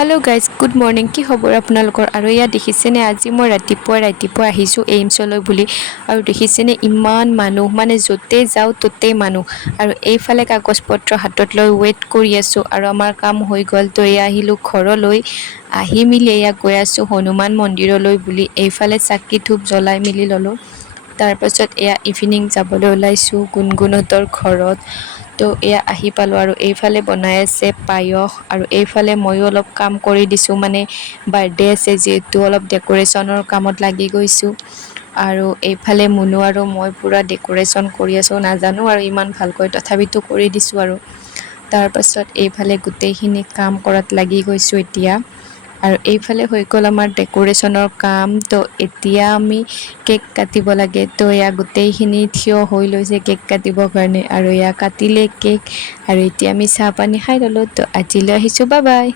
Hello' guys, good morning. কি খবৰ আপোনালোকৰ? আৰু ইয়াত দেখিছেনে, আজি মই ৰাতিপুৱা আহিছোঁ এইমছলৈ বুলি। আৰু দেখিছেনে ইমান মানুহ, মানে য'তেই যাওঁ ত'তেই মানুহ। আৰু এইফালে কাগজ পত্ৰ হাতত লৈ ৱেইট কৰি আছোঁ। আৰু আমাৰ কাম হৈ গ'ল, তো এয়া আহিলোঁ ঘৰলৈ। আহি মেলি এয়া গৈ আছোঁ হনুমান মন্দিৰলৈ বুলি। এইফালে চাকি ধূপ জ্বলাই মেলি ল'লোঁ। তাৰপাছত এয়া ইভিনিং যাবলৈ ওলাইছোঁ গুণগুণহঁতৰ ঘৰত। তো এয়া আহি পালোঁ আৰু এইফালে বনাই আছে পায়স। আৰু এইফালে ময়ো অলপ কাম কৰি দিছোঁ, মানে বাৰ্থডে আছে যিহেতু অলপ ডেক'ৰেশ্যনৰ কামত লাগি গৈছোঁ। আৰু এইফালে মুনু আৰু মই পূৰা ডেক'ৰেশ্যন কৰি আছোঁ, নাজানো আৰু ইমান ভালকৈ, তথাপিতো কৰি দিছোঁ আৰু। তাৰপাছত এইফালে গোটেইখিনি কাম কৰাত লাগি গৈছোঁ এতিয়া। আৰু এইফালে হৈ গ'ল আমাৰ ডেক'ৰেশ্যনৰ কাম। তো এতিয়া আমি কেক কাটিব লাগে। তো এয়া গোটেইখিনি থিয় হৈ লৈছে কেক কাটিবৰ কাৰণে। আৰু এয়া কাটিলে কেক, আৰু এতিয়া আমি চাহ পানী খাই ল'লোঁ। তো আজিলৈ আহিছোঁ, বাই বাই।